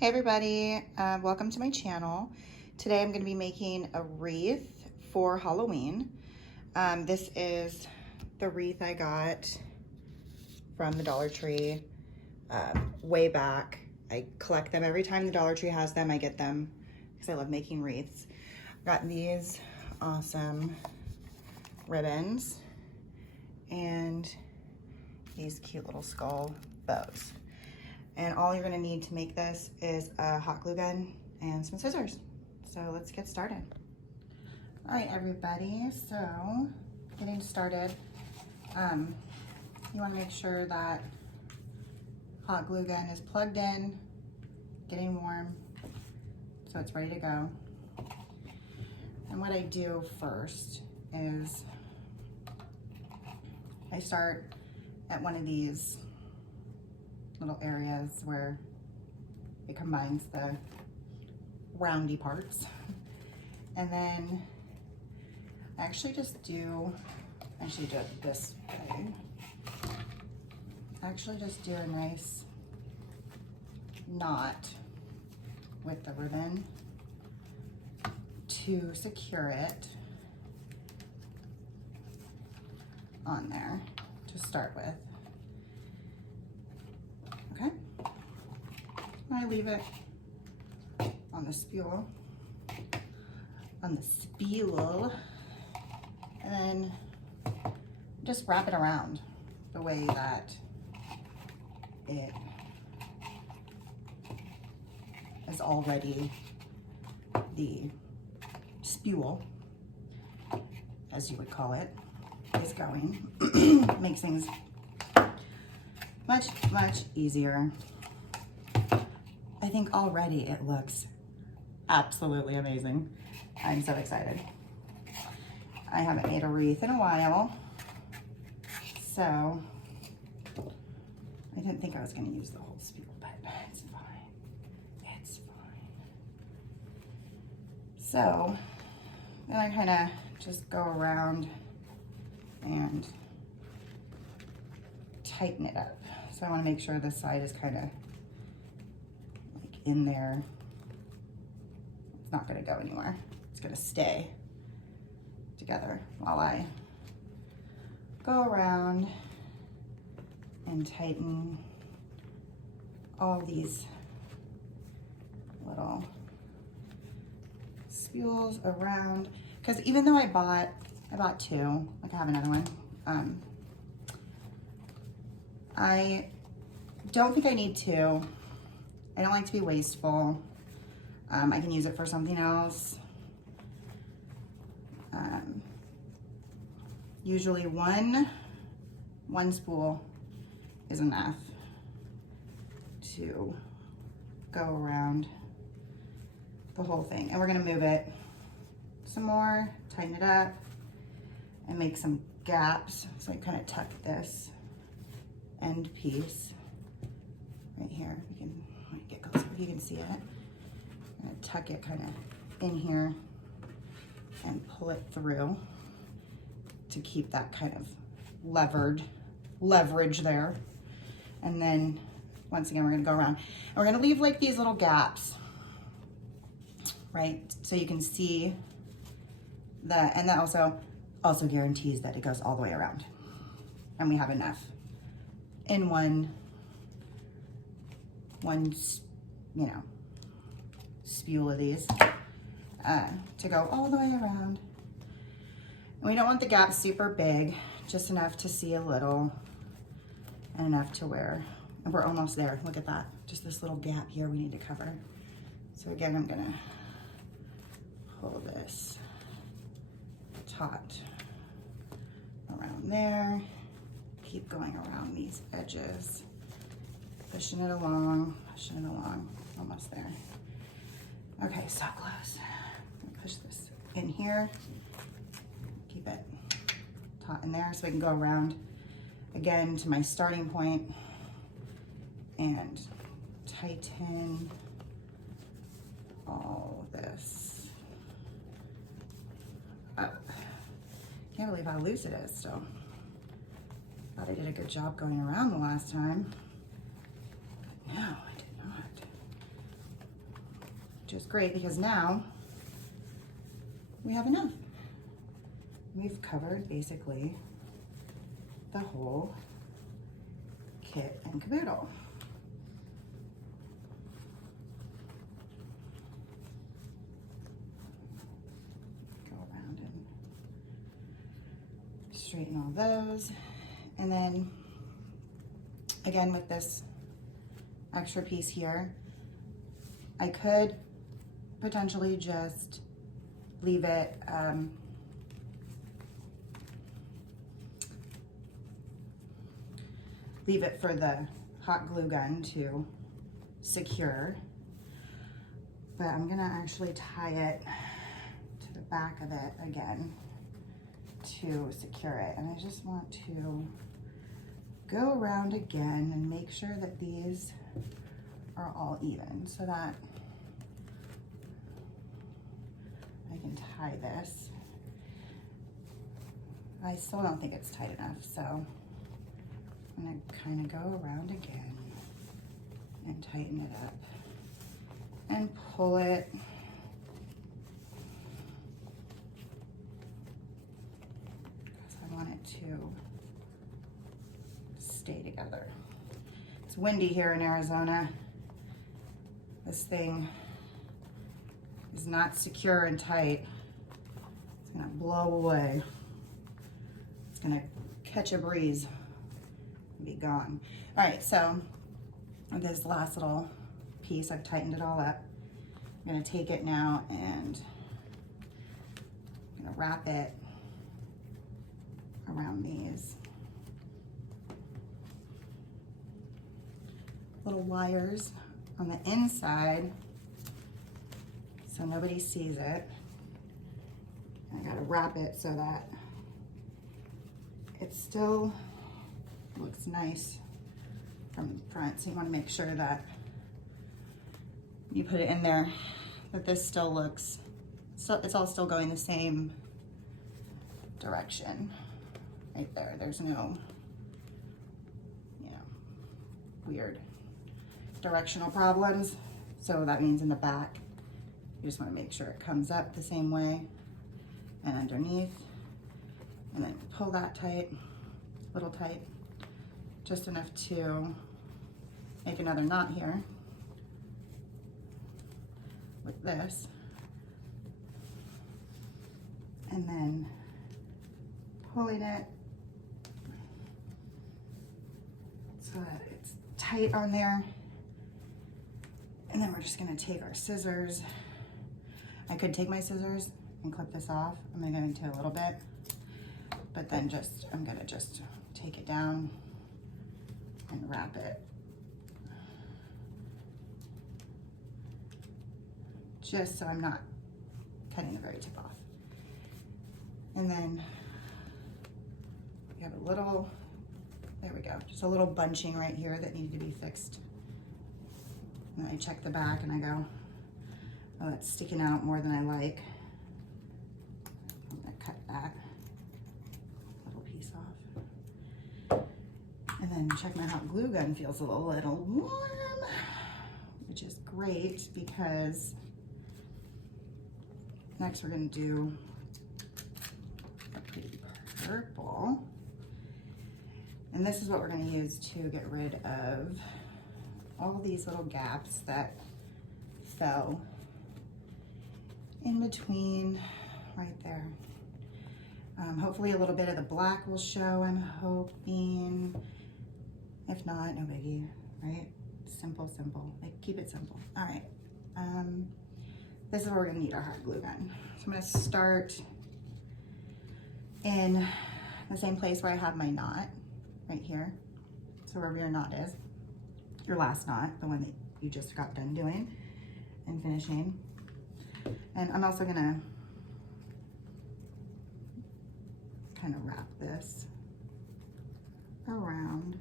Hey everybody, welcome to my channel. Today I'm going to be making a wreath for Halloween. This is the wreath I got from the Dollar Tree way back. I collect them every time the Dollar Tree has them. I get them because I love making wreaths. Got these awesome ribbons and these cute little skull bows. And all you're gonna need to make this is a hot glue gun and some scissors. So let's get started. All right, everybody, so getting started, you wanna make sure that hot glue gun is plugged in, getting warm, so it's ready to go. And what I do first is I start at one of these little areas where it combines the roundy parts. And then I actually just do, it this way. I actually just do a nice knot with the ribbon to secure it on there to start with. Okay, I leave it on the spool, and then just wrap it around the way that it is already the spool, as you would call it, is going. Makes things much easier. I think already it looks absolutely amazing. I'm so excited. I haven't made a wreath in a while, so I didn't think I was going to use the whole spool, but it's fine. It's fine. So then I kind of just go around and tighten it up. So I want to make sure this side is kind of like in there. It's not going to go anywhere. It's going to stay together while I go around and tighten all these little spools around. Because even though I bought two, like I have another one, I don't think I need two. I don't like to be wasteful. I can use it for something else. Usually one spool is enough to go around the whole thing. And we're gonna move it some more, tighten it up, and make some gaps. So I kind of tuck this end piece right here. You can get closer if you can see it. I'm gonna tuck it kind of in here and pull it through to keep that kind of leverage there. And then once again, we're gonna go around and we're gonna leave like these little gaps, right? So you can see that, and that also guarantees that it goes all the way around. And we have enough in one, you know, spool of these to go all the way around. And we don't want the gaps super big, just enough to see a little and enough to where, and we're almost there. Look at that, just this little gap here we need to cover. So again, I'm gonna pull this taut around there. Keep going around these edges, pushing it along, almost there. Okay, so close. Push this in here, keep it taut in there so I can go around again to my starting point and tighten all this up. Can't believe how loose it is still. Thought I did a good job going around the last time. But no, I did not. which is great because now we have enough. We've covered basically the whole kit and caboodle. Go around and straighten all those. And then again with this extra piece here, I could potentially just leave it for the hot glue gun to secure, but I'm gonna actually tie it to the back of it again to secure it. And I just want to go around again and make sure that these are all even so that I can tie this. I still don't think it's tight enough, so I'm gonna kind of go around again and tighten it up and pull it. Because I want it to stay together. It's windy here in Arizona. This thing is not secure and tight. It's gonna blow away. It's gonna catch a breeze and be gone. All right, so this last little piece, I've tightened it all up. I'm gonna take it now and I'm gonna wrap it around these little wires on the inside so nobody sees it. I gotta wrap it so that it still looks nice from the front. So you wanna make sure that you put it in there, that this still looks, so it's all still going the same direction. Right there, there's no, weird directional problems. So that means in the back, you just want to make sure it comes up the same way and underneath, and then pull that tight, little tight, just enough to make another knot here with this, and then pulling it so that it's tight on there. And then we're just gonna take our scissors. I could take my scissors and clip this off. I'm gonna go into a little bit, but then I'm gonna just take it down and wrap it. Just so I'm not cutting the very tip off. And then we have a little, there we go, just a little bunching right here that needed to be fixed. And I check the back and I go, oh, it's sticking out more than I like. I'm gonna cut that little piece off. And then check my hot glue gun, feels a little warm, which is great because next we're gonna do a pretty purple. And this is what we're gonna use to get rid of all these little gaps that fell in between right there. Hopefully a little bit of the black will show, I'm hoping. If not, no biggie, right? Simple, simple, like keep it simple. All right, this is where we're gonna need our hot glue gun. So I'm gonna start in the same place where I have my knot, right here. So wherever your knot is, your last knot, the one that you just got done doing and finishing. And I'm also gonna kind of wrap this around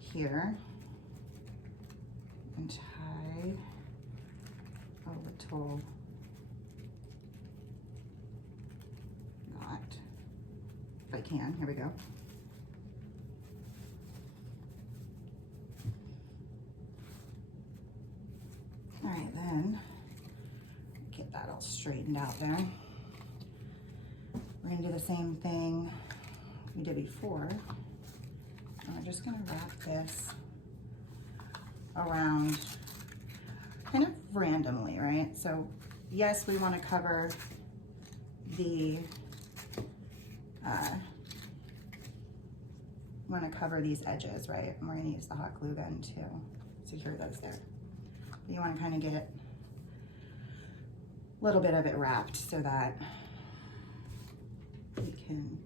here and tie a little knot, if I can. Here we go. in. Get that all straightened out there. We're gonna do the same thing we did before. And we're just gonna wrap this around kind of randomly, right? So yes, we wanna cover the, these edges, right? And we're gonna use the hot glue gun to secure those there. But you wanna kind of get a little bit of it wrapped so that we can,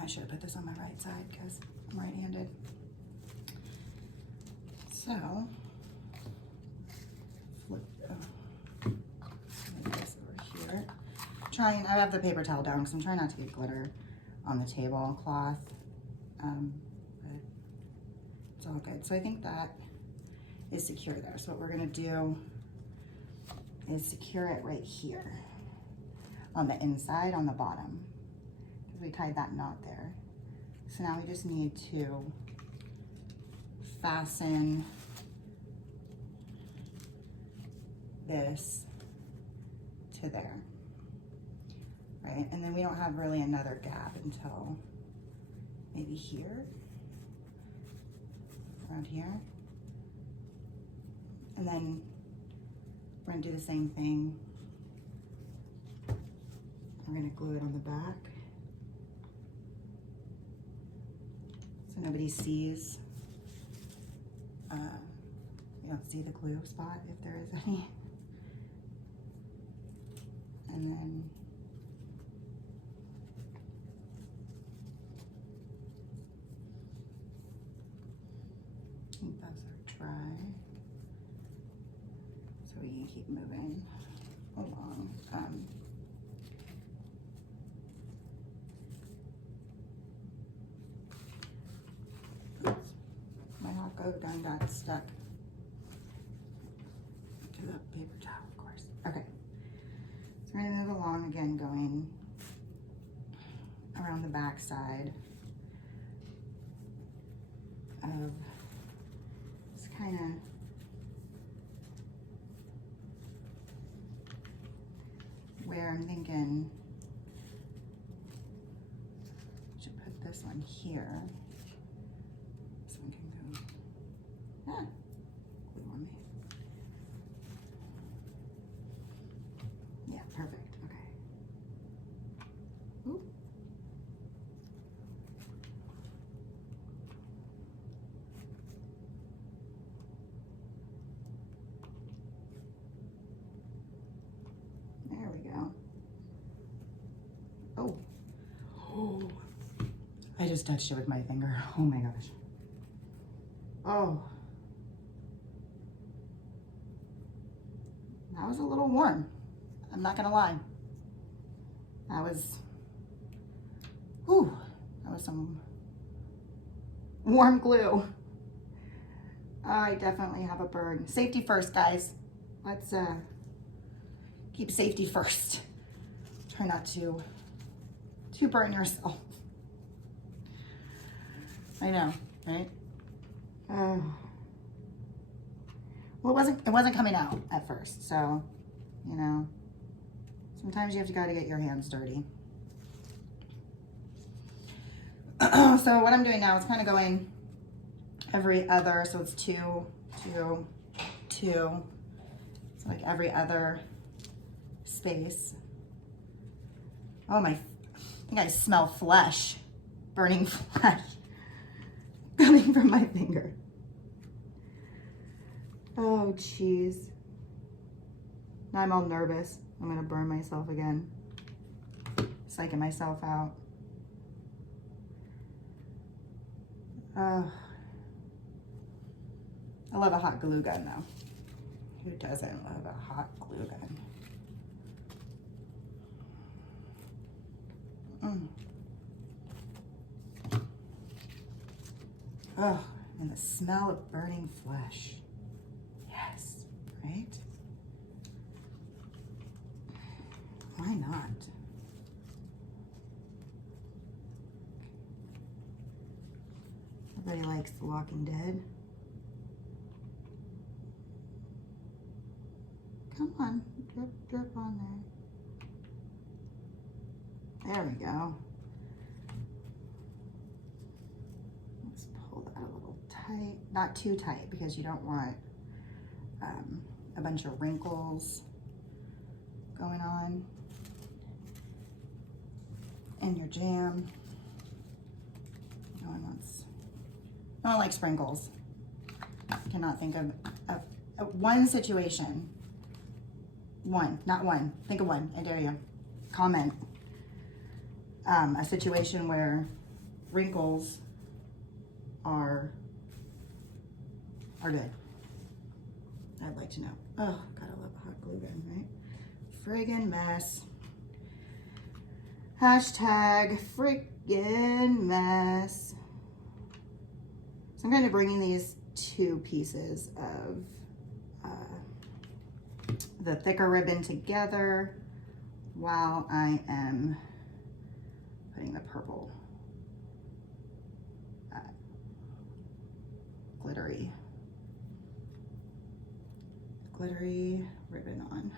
I should have put this on my right side because I'm right-handed. So, flip this over here. I have the paper towel down because I'm trying not to get glitter on the tablecloth, but it's all good. So I think that is secure there. So what we're gonna do is secure it right here on the inside, on the bottom, because we tied that knot there. So now we just need to fasten this to there, right? And then we don't have really another gap until maybe here, around here. And then we're gonna do the same thing. We're gonna glue it on the back so nobody sees, you don't see the glue spot if there is any. And then I think those are dry, so we can keep moving along. Oops, my hot glue gun got stuck to the paper towel, of course. Okay, so we're gonna move along again, going around the back side of this kind of where I'm thinking I should put this one here. This one can go, glue on me. Yeah, perfect, okay. Ooh. There we go. Oh. Oh. I just touched it with my finger. Oh my gosh. Oh. That was a little warm. I'm not gonna lie. That was, whew, that was some warm glue. I definitely have a burn. Safety first, guys. Let's keep safety first. Try not to burn yourself. I know, right? Well, it wasn't coming out at first, so you know, sometimes you have to get your hands dirty. So what I'm doing now is kind of going every other, so it's 2, 2, 2. So like every other space. Oh my, I think I smell flesh, burning flesh coming from my finger. Oh, jeez. Now I'm all nervous. I'm gonna burn myself again. Psyching myself out. I love a hot glue gun though. Who doesn't love a hot glue gun? Oh, and the smell of burning flesh. Yes, right? Why not? Everybody likes The Walking Dead. Come on, drip, drip on there. There we go. Let's pull that a little tight. Not too tight because you don't want a bunch of wrinkles going on in your jam. No one likes sprinkles. I cannot think of one situation. One, not one. Think of one. I dare you. Comment. A situation where wrinkles are good. I'd like to know. Oh, gotta love a hot glue gun, right? Friggin' mess. Hashtag friggin' mess. So I'm going to bring these two pieces of the thicker ribbon together while I am putting the purple glittery ribbon on.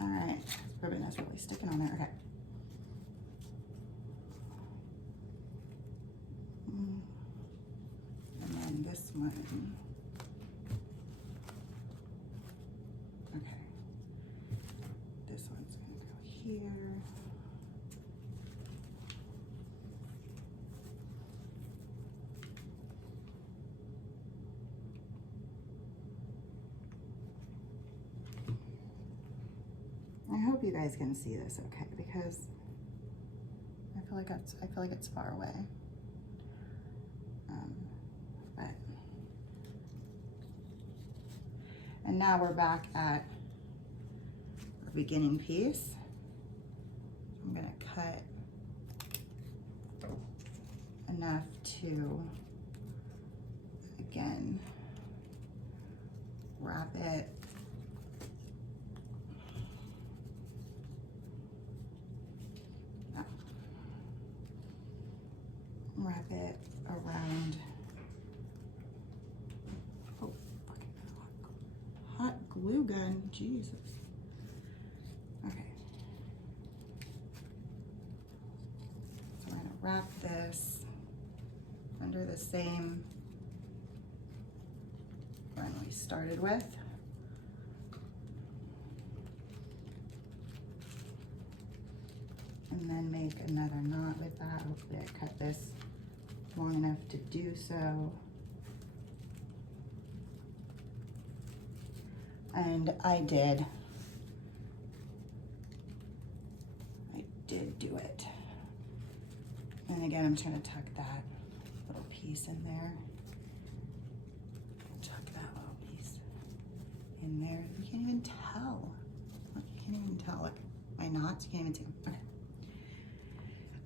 All right, this ribbon is really sticking on there. Okay. And then this one. Okay. This one's gonna go here. I hope you guys can see this okay, because I feel like it's far away. And now we're back at the beginning piece. I'm gonna cut enough to, again, wrap it around. Oh, fucking hot glue gun, Jesus. Okay. So I'm gonna wrap this under the same one we started with. And then make another knot with that. Hopefully I cut this long enough to do so. And I did do it. And again, I'm trying to tuck that little piece in there. Tuck that little piece in there. You can't even tell. Look, you can't even tell. Look, my knots, you can't even see them. Okay.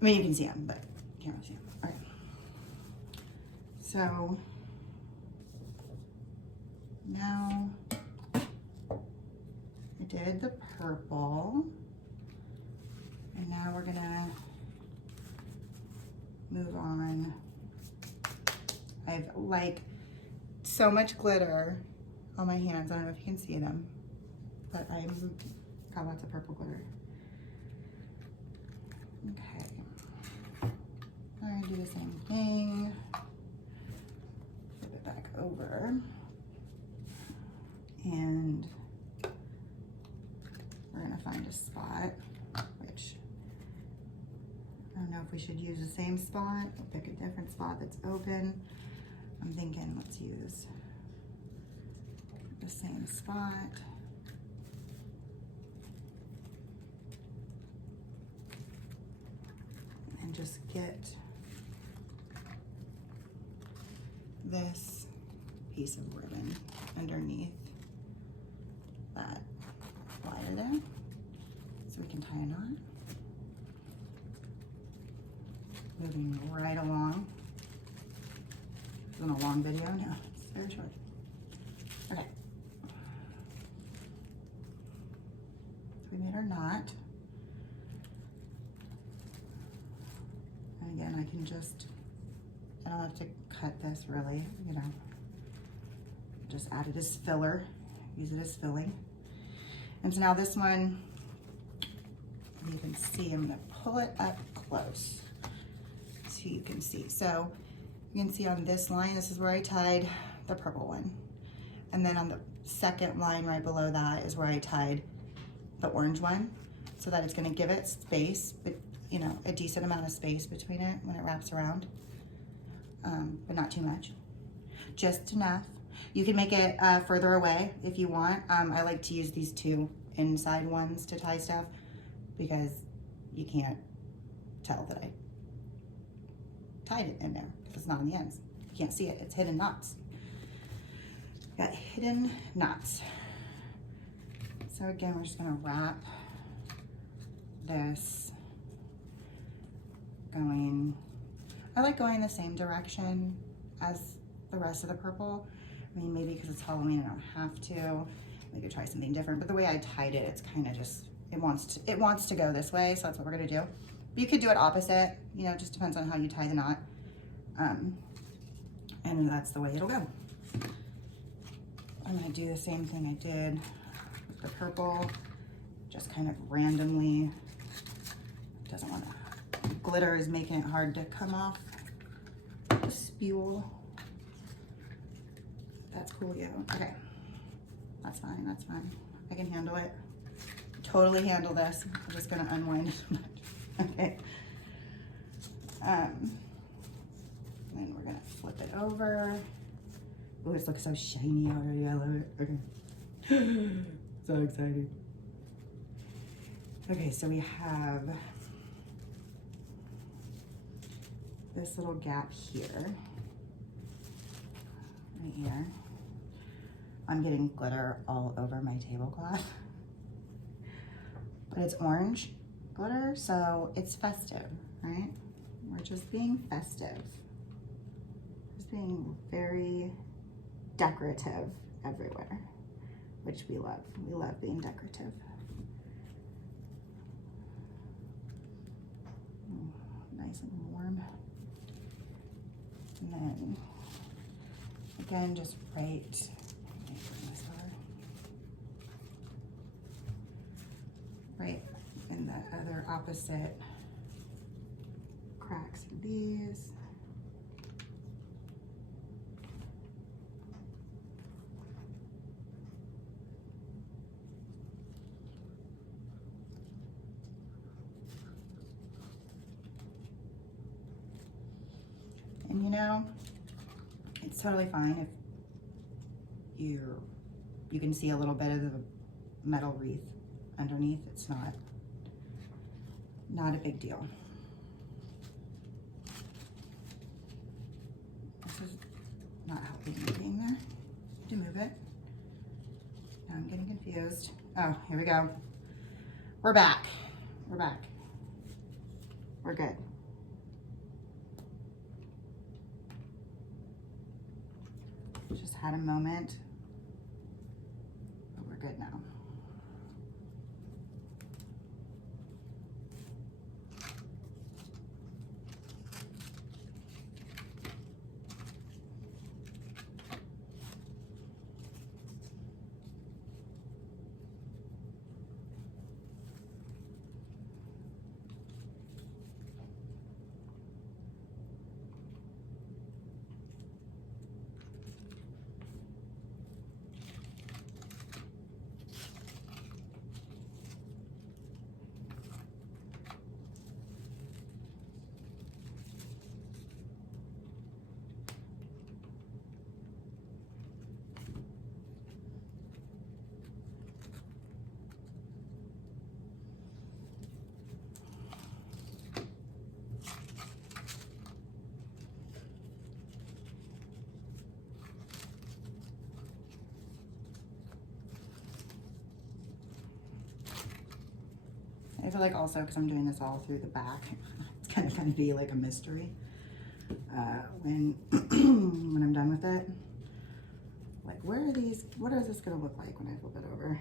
I mean, you can see them, but you can't really see them. Okay. So now I did the purple, and now we're gonna move on. I have like so much glitter on my hands. I don't know if you can see them, but I've got lots of purple glitter. Okay, I'm gonna do the same thing. Flip it back over, and we're gonna find a spot, which I don't know if we should use the same spot or pick a different spot that's open. I'm thinking let's use the same spot. And just get this piece of ribbon underneath that wire there so we can tie a knot. Moving right along. isn't a long video. No, it's very short. Okay. So we made our knot. And again, I can just, I don't have to cut this really, you know, just add it as filler, use it as filling. And so now this one, you can see, I'm gonna pull it up close so you can see. So you can see on this line, this is where I tied the purple one. And then on the second line right below that is where I tied the orange one, so that it's gonna give it space, but you know, a decent amount of space between it when it wraps around, but not too much, just enough. You can make it further away if you want. I like to use these two inside ones to tie stuff because you can't tell that I tied it in there because it's not on the ends. You can't see it, it's hidden knots. Got hidden knots. So again, we're just gonna wrap this going, I like going the same direction as the rest of the purple. I mean, maybe because it's Halloween, I don't have to. We could try something different, but the way I tied it, it's kind of just, it wants to go this way, so that's what we're gonna do. But you could do it opposite, you know, it just depends on how you tie the knot. And that's the way it'll go. I'm gonna do the same thing I did with the purple, just kind of randomly. Doesn't want to, glitter is making it hard to come off the spule. That's cool, yeah. Okay, that's fine, that's fine. I can handle it. Totally handle this. I'm just gonna unwind it. Okay. Then we're gonna flip it over. Oh, it looks so shiny already. I love it. Okay. So exciting. Okay, so we have this little gap here, right here. I'm getting glitter all over my tablecloth, but it's orange glitter, so it's festive, right? We're just being festive. Just being very decorative everywhere, which we love. We love being decorative. Nice and warm. And then, again, just right in the other opposite cracks of these. And you know, it's totally fine if you can see a little bit of the metal wreath underneath. It's not a big deal. This is not helping me being there to move it. Now I'm getting confused. Oh, here we go. We're back. We're back. We're good. Just had a moment, but we're good now. I feel like also, because I'm doing this all through the back, it's kind of going to be like a mystery. when when I'm done with it. Like, where are these? What is this gonna look like when I flip it over?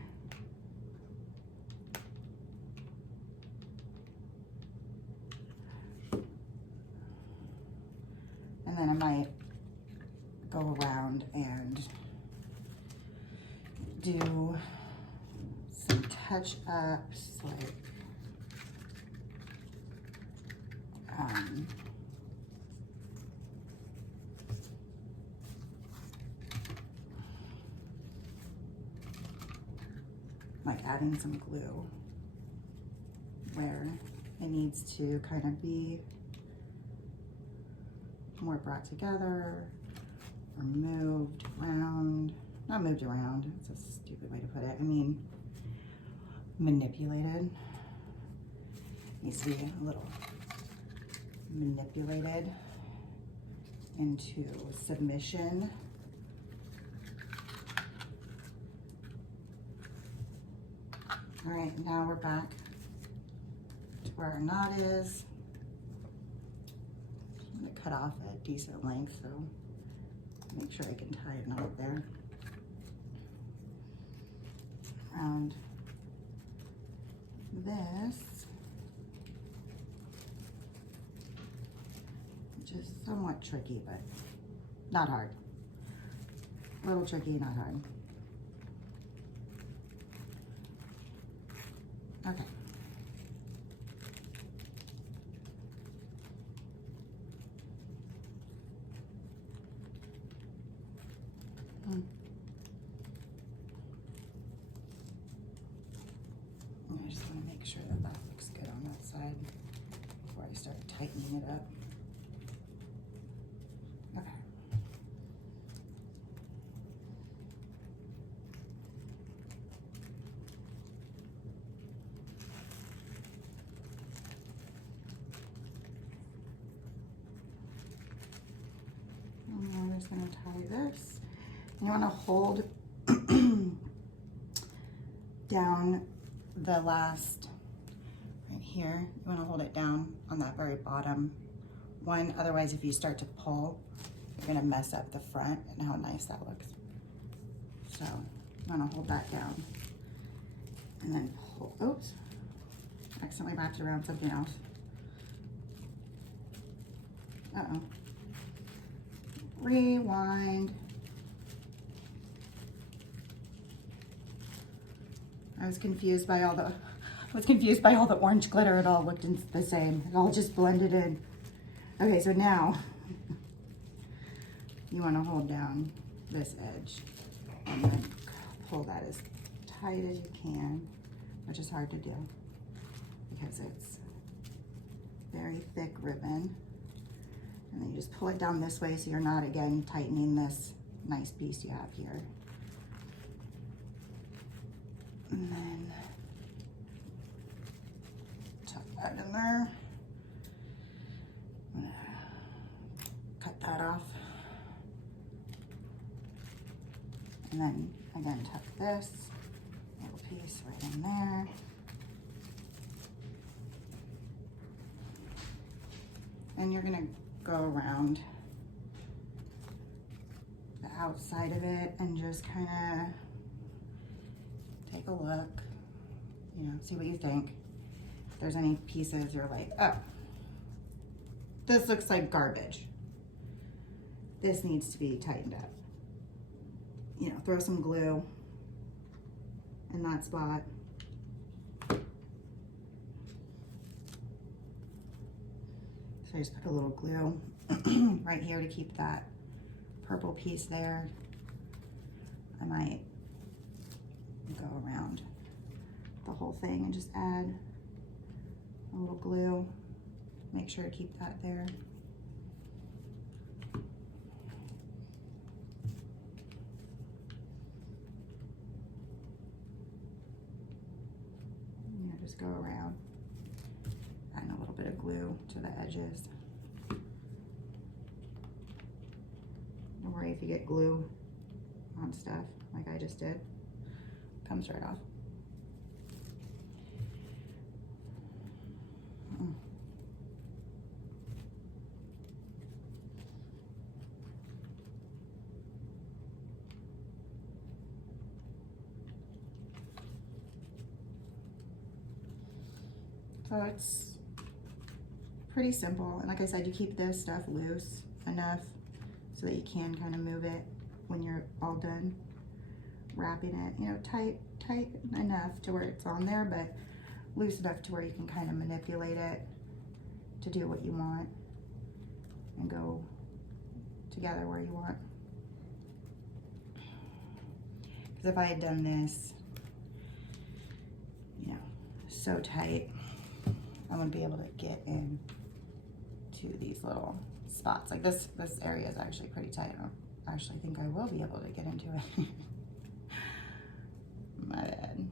And then I might go around and do some touch-ups, like adding some glue where it needs to kind of be more brought together or moved around. Not moved around, it's a stupid way to put it. I mean, manipulated. Needs to be a little manipulated into submission. All right, now we're back to where our knot is. I'm gonna cut off a decent length, so make sure I can tie a knot there. Around this, which is somewhat tricky, but not hard. A little tricky, not hard. Okay. I just want to make sure that that looks good on that side before I start tightening it up. Okay. And I'm just going to tie this. You want to hold down the last, right here, you want to hold it down on that very bottom one. Otherwise, if you start to pull, you're going to mess up the front and how nice that looks. So you want to hold that down and then pull. Oops, accidentally wrapped around something else. Uh-oh. Rewind. I was confused by all the orange glitter. It all looked the same. It all just blended in. Okay, so now you want to hold down this edge and then pull that as tight as you can, which is hard to do because it's very thick ribbon. And then you just pull it down this way so you're not, again, tightening this nice piece you have here. And then tuck that in there. Cut that off. And then again, tuck this little piece right in there. And you're gonna go around the outside of it and just kind of take a look, you know, see what you think. If there's any pieces you're like, oh, this looks like garbage. This needs to be tightened up. You know, throw some glue in that spot. So I just put a little glue right here to keep that purple piece there. I might go around the whole thing and just add a little glue. Make sure to keep that there. You know, just go around, add a little bit of glue to the edges. Don't worry if you get glue on stuff like I just did. Comes right off. So it's pretty simple. And like I said, you keep this stuff loose enough so that you can kind of move it when you're all done wrapping it. You know, tight enough to where it's on there, but loose enough to where you can kind of manipulate it to do what you want and go together where you want. Because if I had done this, you know, so tight, I wouldn't be able to get in to these little spots. Like this area is actually pretty tight. I don't actually think I will be able to get into it. My bad.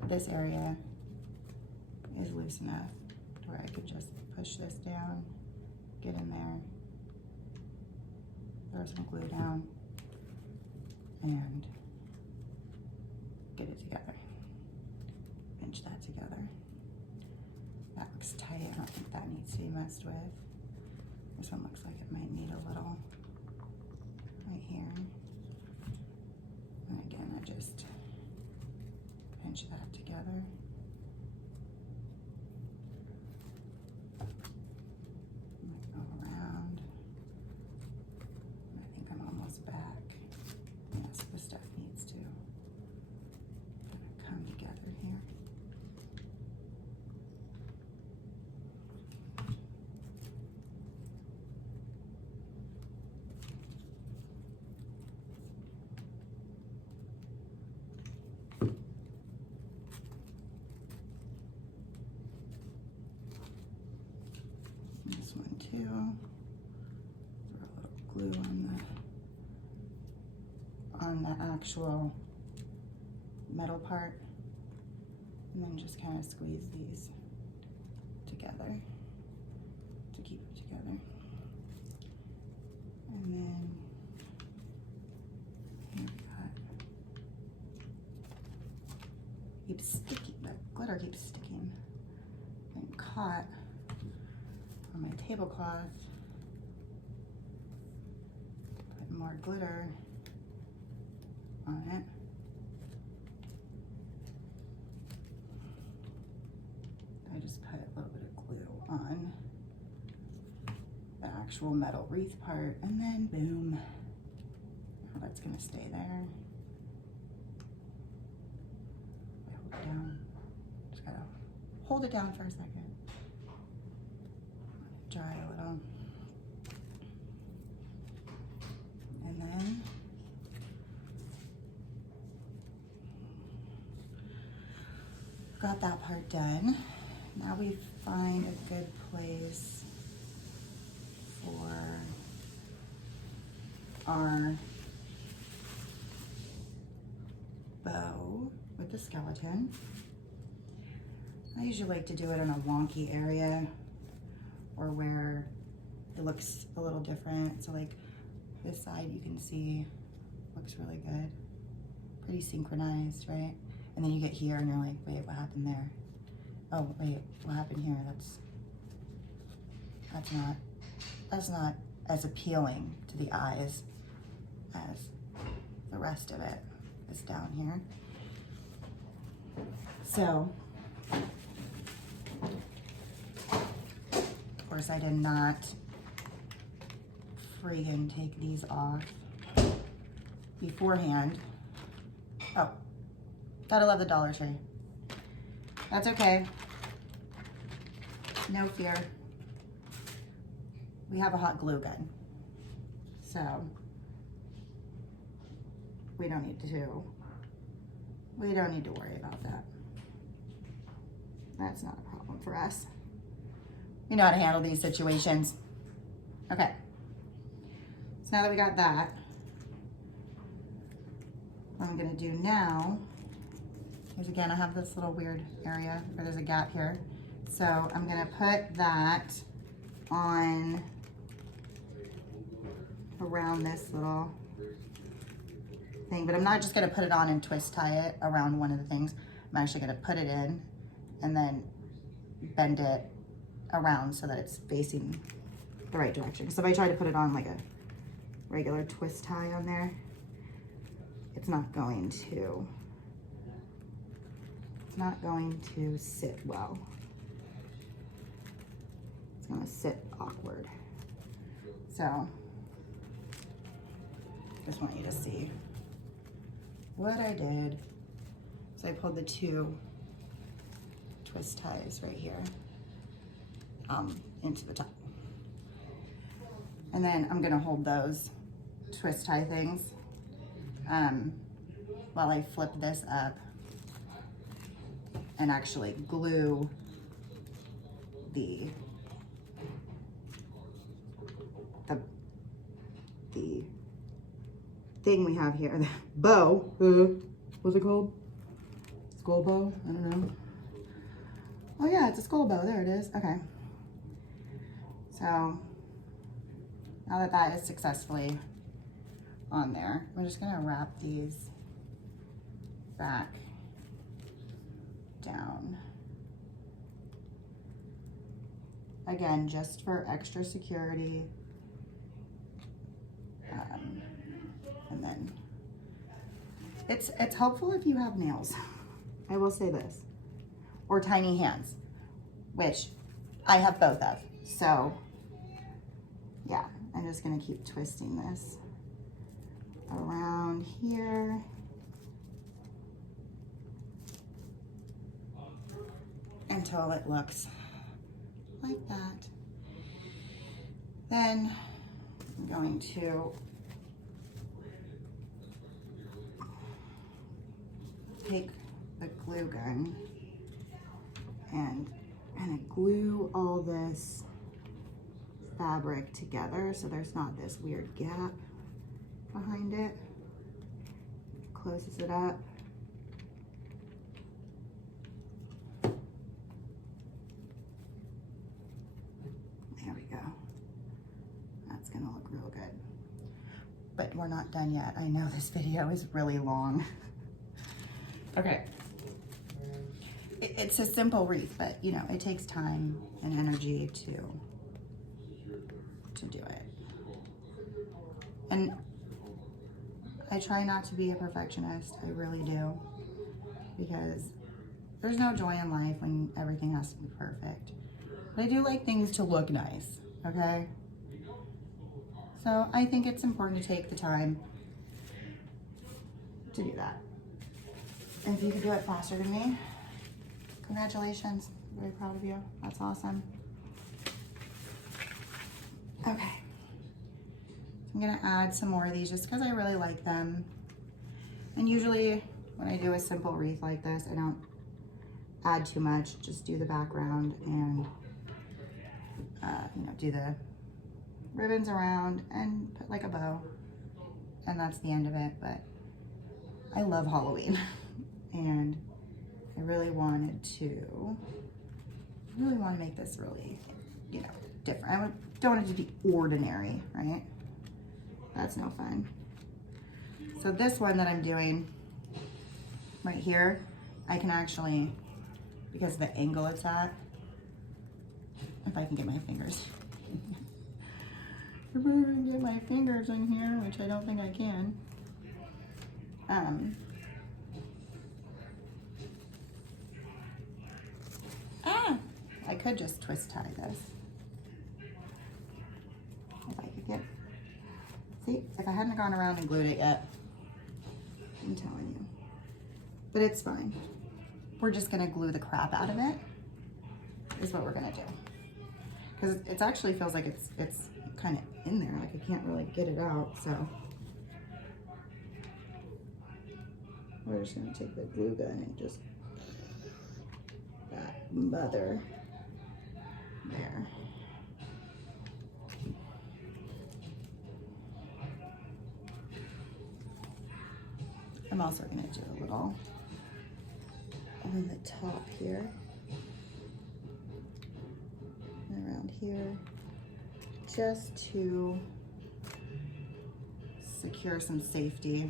But this area is loose enough to where I could just push this down, get in there, throw some glue down, and get it together. Pinch that together. That looks tight. I don't think that needs to be messed with. This one looks like it might need a little right here. And again, I just pinch that together. Go around. I think I'm almost back. Yes, this stuff needs to kind of come together here. This one too. Throw a little glue on the actual metal part, and then just kind of squeeze these together to keep it together. And then here we got, keeps sticking, the glitter keeps sticking and caught on my tablecloth. Put more glitter on it. I just put a little bit of glue on the actual metal wreath part, and then boom. Now that's gonna stay there. I hold it down. Just gotta hold it down for a second. Dry a little. And then got that part done. Now we find a good place for our bow with the skeleton. I usually like to do it in a wonky area or where it looks a little different. So like this side you can see looks really good. Pretty synchronized, right? And then you get here and you're like, wait, what happened there? Oh, wait, what happened here? That's not as appealing to the eyes as the rest of it is down here. So, of course, I did not friggin' take these off beforehand. Oh, gotta love the Dollar Tree. That's okay. No fear. We have a hot glue gun. So we don't need to worry about that. That's not a problem for us. We know how to handle these situations. Okay. So now that we got that, what I'm gonna do now is, again, I have this little weird area where there's a gap here. So I'm gonna put that on around this little thing, but I'm not just gonna put it on and twist tie it around one of the things. I'm actually gonna put it in and then bend it around so that it's facing the right direction. So if I try to put it on like a regular twist tie on there, it's not going to sit well. sit awkward. So, just want you to see what I did. So I pulled the 2 twist ties right here into the top. And then I'm gonna hold those twist tie things while I flip this up and actually glue the thing we have here, the bow, what's it called? Skull bow? I don't know. Oh yeah, it's a skull bow, there it is, okay. So, now that that is successfully on there, I'm just gonna wrap these back down. Again, just for extra security. And then it's helpful if you have nails. I will say this, or tiny hands, which I have both of. So yeah, I'm just gonna keep twisting this around here. Until it looks like that. Then I'm going to take the glue gun and kind of glue all this fabric together so there's not this weird gap behind it. Closes it up. There we go. That's gonna look real good. But we're not done yet. I know this video is really long. Okay. It's a simple wreath, but you know, it takes time and energy to do it. And I try not to be a perfectionist, I really do, because there's no joy in life when everything has to be perfect. But I do like things to look nice, okay? So I think it's important to take the time to do that. And if you can do it faster than me, congratulations. I'm very proud of you. That's awesome. Okay. I'm gonna add some more of these just because I really like them. And usually when I do a simple wreath like this, I don't add too much, just do the background and you know, do the ribbons around and put like a bow, and that's the end of it. But I love Halloween and I really wanted to make this really, you know, different. I don't want it to be ordinary, right? That's no fun. So this one that I'm doing right here, I can actually, because of the angle it's at, if I can get my fingers. If I can get my fingers in here, which I don't think I can. I could just twist tie this. If I could get, see, if I hadn't gone around and glued it yet, I'm telling you. But it's fine. We're just gonna glue the crap out of it, is what we're gonna do. Because it actually feels like it's kind of in there, like I can't really get it out, so. We're just gonna take the glue gun and just, that mother, there. I'm also gonna do a little on the top here and around here, just to secure some safety.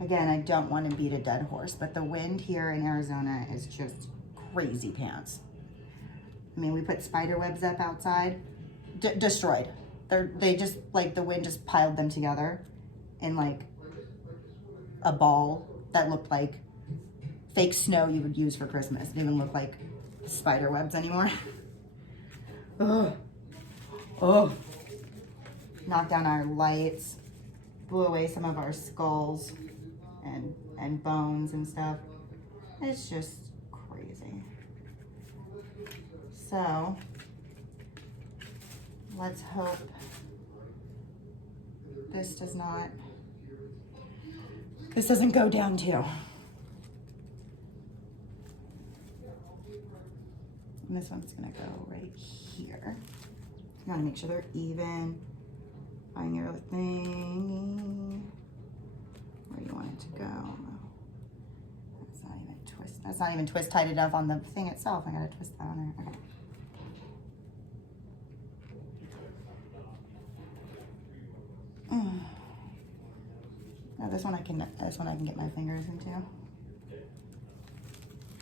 Again, I don't want to beat a dead horse, but the wind here in Arizona is just crazy pants. I mean, we put spider webs up outside, destroyed. They just, like, the wind just piled them together in like a ball that looked like fake snow you would use for Christmas. It didn't even look like spider webs anymore. Ugh. Oh. Knocked down our lights. Blew away some of our skulls and bones and stuff. It's just crazy. So, let's hope this doesn't go down too. And this one's gonna go right here. You gotta make sure they're even. Find your thing. Where do you want it to go? That's not even twist tight enough on the thing itself. I gotta twist that on there. Okay. Now this one I can get my fingers into.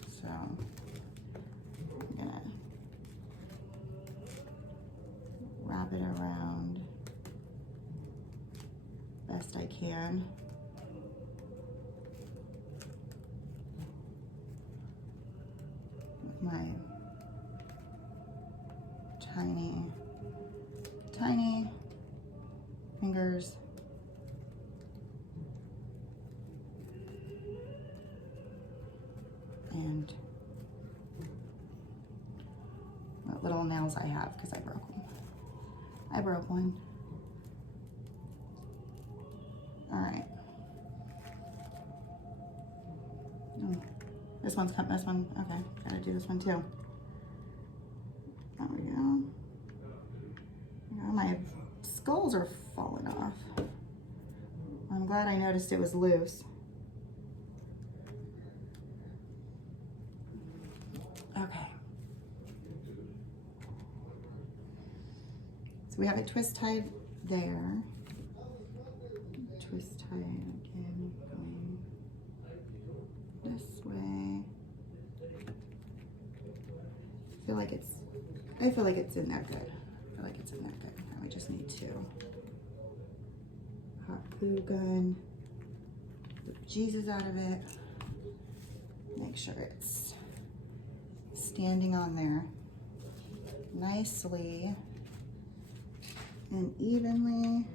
So I'm gonna wrap it around best I can. With my tiny fingers. And what little nails I have, because I broke one. I broke one. All right. Oh, this one, okay, gotta do this one too. There we go. Oh, my skulls are falling off. I'm glad I noticed it was loose. Okay. So we have it twist tied there. Twist tied again, going this way. I feel like it's in there good. We just need to hot glue gun the Jesus out of it. Make sure it's standing on there nicely and evenly.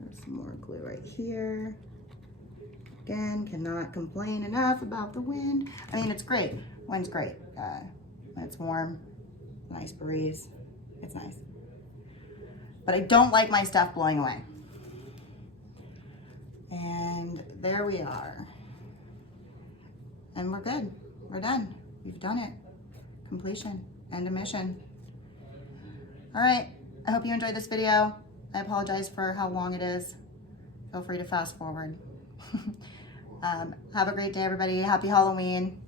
There's some more glue right here. Again, cannot complain enough about the wind. I mean, it's great. Wind's great. When it's warm, nice breeze. It's nice. But I don't like my stuff blowing away. And there we are. And we're good. We're done. We've done it. Completion. End of mission. All right. I hope you enjoyed this video. I apologize for how long it is. Feel free to fast forward. Have a great day, everybody. Happy Halloween.